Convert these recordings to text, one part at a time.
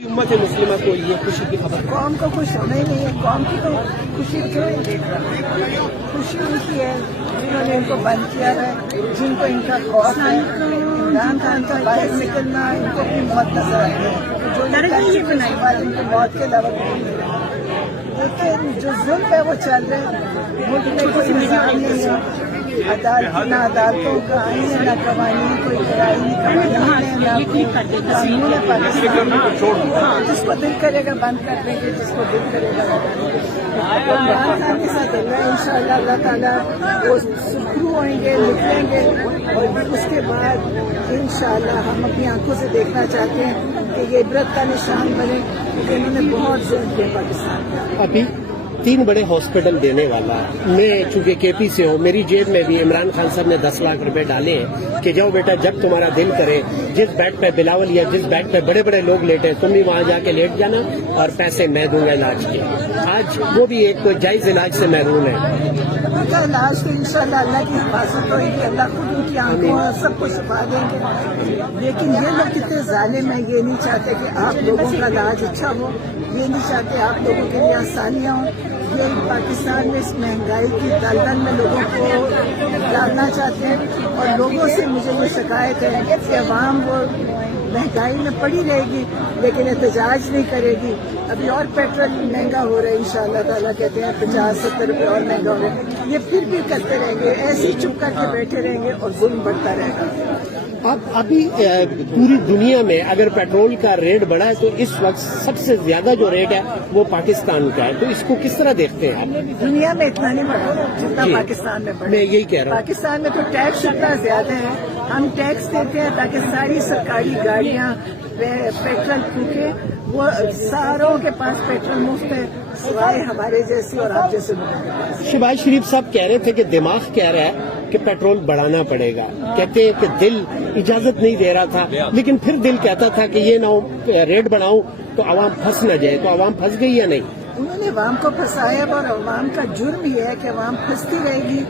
उम्मत मुस्लिमा को ये खुशी की खबर। कौम को खुश होना ही नहीं है, कौम की तो खुशी क्यों नहीं देख रहा। खुशी उनकी है जिन्होंने इनको बंद किया है, जिनको इनका खौफ है। इमरान खान का बाहर निकलना इनको अपनी मौत नजर आई है, जो बनाई वाले इनको मौत के अलावा लेकिन जो जुल्म है वो चल रहे हैं। मुल्क में कोई निजाम नहीं है, अदालत ना अदालतों का आईन है, ना कवानीन, कोई आईनी कवानीन है, ना कानून है पाकिस्तान। जिसको दिल करेगा बंद कर देंगे, जिसको दिल करेगा इमरान खान के साथ इंशाअल्लाह अल्लाह ताला वो सुखरू होंगे, निकलेंगे और फिर उसके बाद इंशाअल्लाह हम अपनी आंखों से देखना चाहते हैं कि ये इबरत का निशान बने, क्योंकि इन्होंने बहुत जुल्म किया पाकिस्तान में। अभी 3 बड़े हॉस्पिटल देने वाला, मैं चूंकि केपी से हूँ, मेरी जेब में भी इमरान खान साहब ने 10 लाख रुपए डाले हैं कि जाओ बेटा जब तुम्हारा दिल करे, जिस बेड पे बिलावल या जिस बेड पे बड़े बड़े लोग लेटे तुम भी वहाँ जाके लेट जाना और पैसे मैं दूंगा इलाज के। आज वो भी एक जायज इलाज से महरूम है। उनका इलाज तो इंशाअल्लाह अल्लाह की हिफाजत होगी, अल्लाह खुद उनकी आंखों सबको शिफा देंगे। लेकिन ये लोग कितने जालिम हैं, ये नहीं चाहते कि आप लोगों का इलाज अच्छा हो, ये नहीं चाहते आप लोगों के लिए आसानियाँ हों। ये पाकिस्तान में इस महंगाई की दलदल में लोगों को डालना चाहते हैं और लोगों से मुझे ये शिकायत है कि अवाम वो महंगाई में पड़ी रहेगी लेकिन एहतजाज नहीं करेगी। अभी और पेट्रोल महंगा हो रहा है, इंशाअल्लाह ताला कहते हैं 50-70 रुपये और महंगा हो रहा है। ये फिर भी करते रहेंगे, ऐसे ही चुप करके बैठे रहेंगे और जुल्म बढ़ता रहेगा। अब अभी पूरी दुनिया में अगर पेट्रोल का रेट बढ़ा है तो इस वक्त सबसे ज्यादा जो रेट है वो पाकिस्तान का है, तो इसको किस तरह देखते हैं आप? दुनिया में इतना नहीं बढ़ा जितना पाकिस्तान में बढ़ा। मैं यही कह रहा हूँ, पाकिस्तान में तो टैक्स इतना ज्यादा है, हम टैक्स देते हैं ताकि सारी सरकारी गाड़ियाँ पेट्रोल फूके, वो सारों के पास पेट्रोल मुफ्त है सिवाय हमारे जैसे और आप जैसे लोगों के पास। शहबाज शरीफ साहब कह रहे थे कि दिमाग कह रहा है कि पेट्रोल बढ़ाना पड़ेगा, कहते हैं कि दिल इजाजत नहीं दे रहा था, लेकिन फिर दिल कहता था कि ये ना हो रेट बढ़ाऊं तो आवाम फंस न जाए। तो आवाम फंस गई या नहीं? उन्होंने आवाम को फंसाया और आवाम का जुर्म ये है कि आवाम फंसती रहेगी,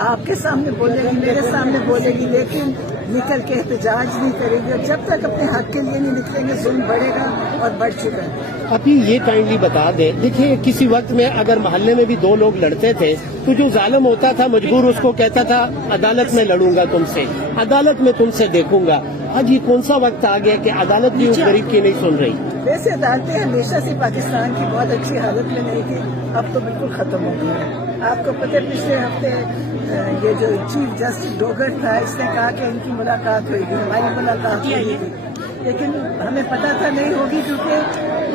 आपके सामने बोलेगी, मेरे सामने बोलेगी, लेकिन निकल के एहतजाज नहीं करेगी। और जब तक अपने हक के लिए नहीं निकलेंगे जुल्म बढ़ेगा और बढ़ चुका है। अभी ये काइंडली बता दें, देखिए किसी वक्त में अगर मोहल्ले में भी 2 लोग लड़ते थे तो जो जालिम होता था मजबूर उसको कहता था अदालत में लड़ूंगा तुमसे, अदालत में तुमसे देखूंगा। आज ये कौन सा वक्त आ गया कि अदालत भी उस गरीब की नहीं सुन रही? वैसे अदालतें हमेशा से पाकिस्तान की बहुत अच्छी हालत में नहीं थी, अब तो बिल्कुल खत्म हो गई है। आपको पता है पिछले हफ्ते ये जो चीफ जस्टिस डोगर था, इसने कहा कि इनकी मुलाकात होगी, हमारी मुलाकात होगी, लेकिन हमें पता था नहीं होगी क्योंकि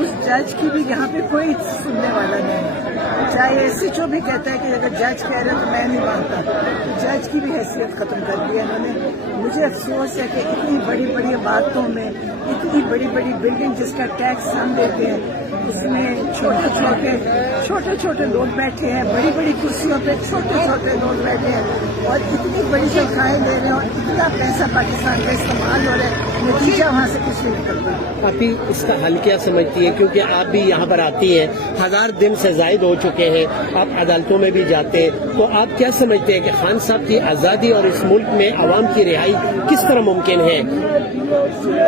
उस जज की भी यहाँ पे कोई सुनने वाला नहीं है। चाहे एसएचओ भी कहता है कि अगर जज कह रहे तो मैं नहीं मानता, तो जज की भी हैसियत खत्म कर दी है इन्होंने। मुझे अफसोस है कि इतनी बड़ी बड़ी बातों में इतनी बड़ी बड़ी बिल्डिंग जिसका टैक्स हम देते हैं उसमें छोटे छोटे लोग बैठे हैं, बड़ी बड़ी कुर्सियों पे छोटे छोटे लोग बैठे हैं और इतनी बड़ी तनख्वाहें ले रहे हैं और इतना पैसा पाकिस्तान का इस्तेमाल हो रहा है, नतीजा वहाँ से कुछ नहीं निकलता। आप ही इसका हल क्या समझती है? क्योंकि आप भी यहाँ पर आती हैं, 1000 दिन से जायद हो चुके हैं, आप अदालतों में भी जाते हैं, तो आप क्या समझते हैं कि खान साहब की आज़ादी और इस मुल्क में आवाम की रिहाई किस तरह मुमकिन है?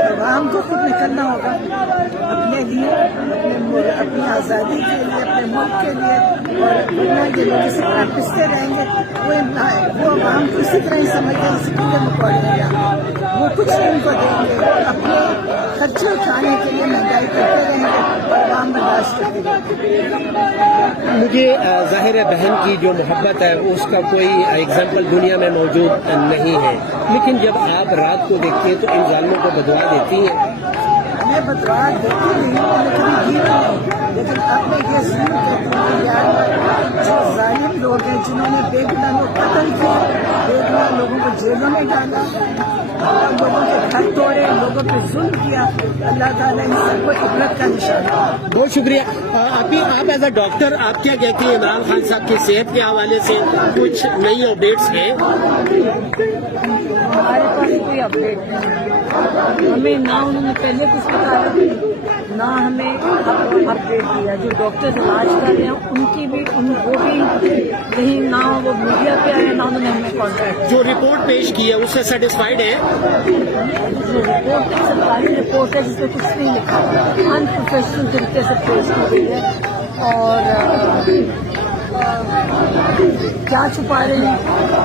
आवाम को खुद निकलना होगा अपने लिए, अपनी आज़ादी के लिए, अपने मुल्क के लिए, और वरना ये लोग इसी तरह पिसते रहेंगे। वो आवाम को इसी तरह ही समझते हैं जैसे कीड़े मकोड़े हैं, वो कुछ नहीं उनको देंगे, अपने खर्चे उठाने के लिए महंगाई करते रहेंगे और आवाम बर्दाश्त करती रहेगी। मुझे जाहिर है बहन की जो मोहब्बत है उसका कोई एग्जाम्पल दुनिया में मौजूद नहीं है, लेकिन जब आप रात को देखती हैं तो इन जालिमों को बदवा देती हैं। मैं बदवा देती नहीं, मैंने कभी की नहीं, लेकिन अब मैं ये जरूर कहती हूँ कि यार जो जालिम लोग हैं जिन्होंने बेगुनाह लोग कत्ल किए, बेगुनाह लोगों को जेलों में डाला, लोगों के घर तोड़े, लोगों पे जुल्म किया, अल्लाह ताला इन सबको इबरत का निशान है। बहुत शुक्रिया। अभी आप एज अ डॉक्टर आप क्या कहती हैं इमरान खान साहब की सेहत के हवाले से कुछ नई अपडेट्स हैं? हमारे पास कोई अपडेट नहीं है, हमें ना उन्होंने पहले कुछ बताया نہ ہمیں اپڈیٹ دیا. جو ڈاکٹر علاج کر رہے ہیں ان کی بھی وہ بھی کہیں نہ وہ میڈیا پہ آئے نہ انہوں نے ہمیں کانٹیکٹ. جو رپورٹ پیش کی ہے اس سے سیٹسفائڈ ہے؟ جو رپورٹ ہے سرکاری رپورٹ ہے جس میں کچھ نہیں لکھا, ان پروفیشنل طریقے سے پیش کی گئی ہے. اور کیا چھپا رہے ہیں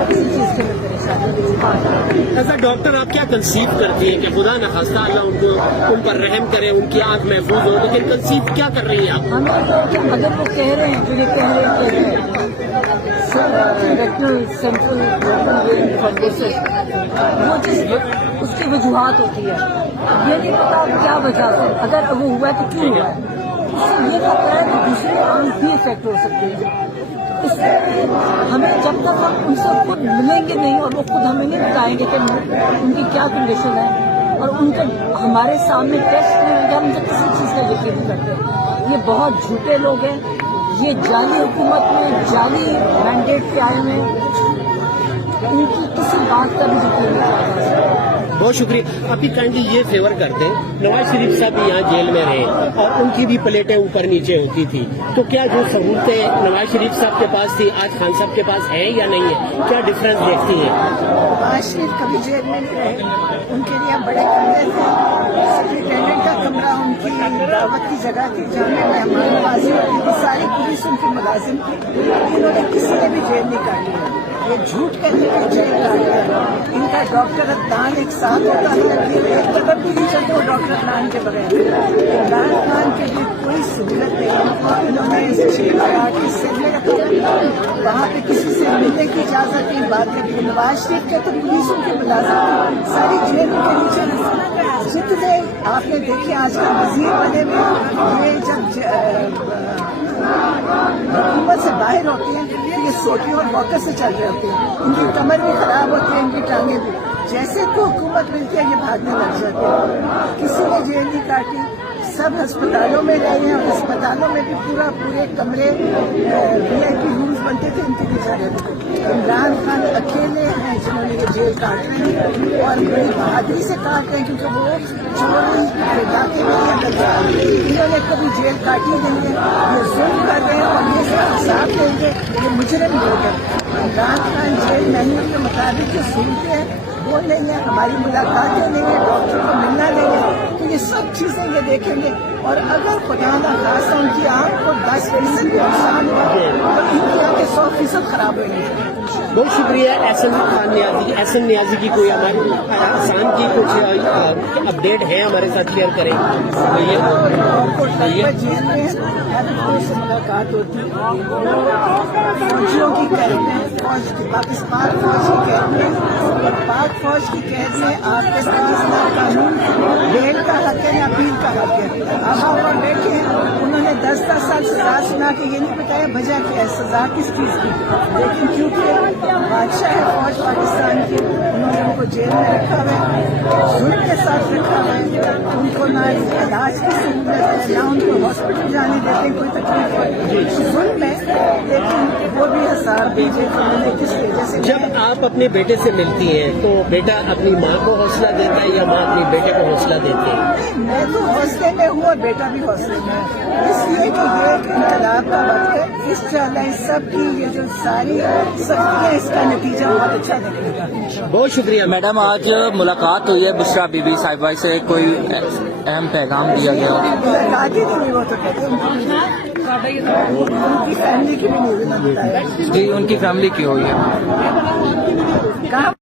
کسی چیز کے میں پریشانی. ایسا ڈاکٹر آپ کیا کنسیو کرتی ہیں کہ خدا نخواستہ اللہ ان پر رحم کرے, ان کی آنکھ محفوظ ہو, لیکن کنسیو کیا کر رہی ہیں آپ؟ ہم اگر وہ کہہ رہے ہیں جو یہ کہہ رہے ہیں ریٹنل سینٹرل فائبروسس, وہ چیز اس کی وجوہات ہوتی ہے. یہ نہیں پتا کیا وجہ سے, اگر وہ ہوا ہے تو کیوں ہوا ہے. اس سے یہ خطرہ ہے کہ دوسری آنکھ بھی افیکٹ ہو سکتی ہے. ہمیں جب تک ہم ان سے خود ملیں گے نہیں اور وہ خود ہمیں نہیں بتائیں گے کہ ان کی کیا کنڈیشن ہے اور ان کا ہمارے سامنے ٹیسٹ نہیں ہوگا, ہم کسی چیز کا یقین نہیں کرتے. یہ بہت جھوٹے لوگ ہیں, یہ جعلی حکومت میں جعلی مینڈیٹ پہ آئے ہوئے ہیں, ان کی کسی بات کا بھی یقین نہیں کرتا. بہت شکریہ. ابھی کائنڈلی یہ فیور کرتے ہیں, نواز شریف صاحب بھی یہاں جیل میں رہے اور ان کی بھی پلیٹیں اوپر نیچے ہوتی تھی, تو کیا جو سہولتیں نواز شریف صاحب کے پاس تھی آج خان صاحب کے پاس ہیں یا نہیں ہے؟ کیا ڈفرینس دیکھتی ہیں؟ نواز شریف کبھی جیل میں نہیں رہے, ان کے لیے بڑے کمرے تھے, سپرنٹینڈنٹ کا کمرہ ان کی دعوت کی جگہ تھی جہاں مہمان نوازی ہوتی تھی, ساری پولیس ان کی ملازم تھی. انہوں نے کسی نے بھی جیل نہیں کاٹی. یہ جھوٹ کہنے کا جیل کاٹا ہے. ان کا ڈاکٹر عدنان ایک ساتھ ہوتا ہے, ایک قدم بھی نہیں چلتے وہ ڈاکٹر عدنان کے بغیر. عمران خان کے لیے کوئی سہولت نہیں. انہوں نے 6 آرٹسٹ سیل میں رکھا, وہاں پہ کسی سے ملنے کی اجازت نہیں, بات ہے. نواز شریف کے تو پولیس ان کے ملازم ساری جیل کے نیچے رکھا. جتنے آپ نے دیکھے آج کل وزیر بنے ہوئے, یہ جب حکومت سے باہر ہوتے ہیں یہ سوٹی اور واکر سے چل رہے ہوتے ہیں. ان کی کمر بھی خراب ہوتی ہے, ان کی ٹانگیں بھی. جیسے کو حکومت ملتی ہے یہ بھاگنے لگ جاتے ہیں. کسی نے جیل نہیں کاٹی, سب ہسپتالوں میں رہے ہیں, اور ہسپتالوں میں بھی پورے کمرے VIP رومز بنتے تھے ان کی گزارے. عمران خان اکیلے ہیں جنہوں نے یہ جیل کاٹ رہے ہیں اور بڑی بہادری سے کاٹ رہے ہیں, کیونکہ وہ چوری ڈاکے میں اندر جا رہے ہیں. انہوں نے کبھی جیل کاٹی نہیں ہے, یہ ظلم کر رہے ہیں اور یہ سب حساب دیں گے. یہ مجرم لوگ ہیں. عمران خان جیل مینیول کے مطابق جو سنتے ہیں وہ نہیں ہے, ہماری ملاقاتیں نہیں ہیں, ڈاکٹر کو ملنا نہیں ہے, تو یہ سب چیزیں یہ دیکھیں گے. اور اگر خدا نہ خاصا ان کی آنکھ کو 10% بھی نقصان ہوا تو ان کی آنکھیں 100% خراب ہوئیں گی. بہت شکریہ. احسن نیازی کی کوئی ہماری آسان کی کچھ اپڈیٹ ہے ہمارے ساتھ شیئر کریں. جیل میں سے ملاقات ہوتی ہے, فوجیوں کی قید میں, پاکستان فوج کی قید میں, اور پاک فوج کی قید میں آپ کے پاس نہ قانون بیل کا حق ہے نہ اپیل کا حق ہے. اب آپ اور بیٹھے انہوں نے 10 سال سزا سنا کے یہ نہیں بتایا وجہ کیا ہے, سزا کس چیز کی. لیکن کیونکہ بادشاہ ہے فوج پاکستان کی, انہوں نے ان کو جیل میں رکھا ہوا ہے, ظلم کے ساتھ رکھا ہوا ہے. ان کو نہ علاج کی سہولت ہے, نہ ان کو ہاسپٹل جانے دیتے, کوئی تکلیف ہے, ظلم ہے. لیکن وہ بھی حساب دیجیے کہ میں نے کس وجہ سے. جب آپ اپنے بیٹے سے ملتی ہیں تو بیٹا اپنی ماں کو حوصلہ دیتا ہے یا ماں اپنے بیٹے کو حوصلہ دیتی ہے؟ میں تو حوصلے میں ہوں اور بیٹا بھی حوصلے میں ہے, اس لیے کہ یہ انقلاب کا وقت ہے. اس چالیں سب کی یہ جو ساری سختیاں, اس کا نتیجہ بہت اچھا نکلے گا. بہت شکریہ. میڈم آج ملاقات ہوئی ہے بشرا بی بی صاحبہ سے, کوئی اہم پیغام دیا گیا؟ ملاقات ہی نہیں ہوئی, وہ تو کہتے ہیں ان کی فیملی کی بھی نہیں ہوئی. جی ان کی فیملی کی ہوئی ہے. کہاں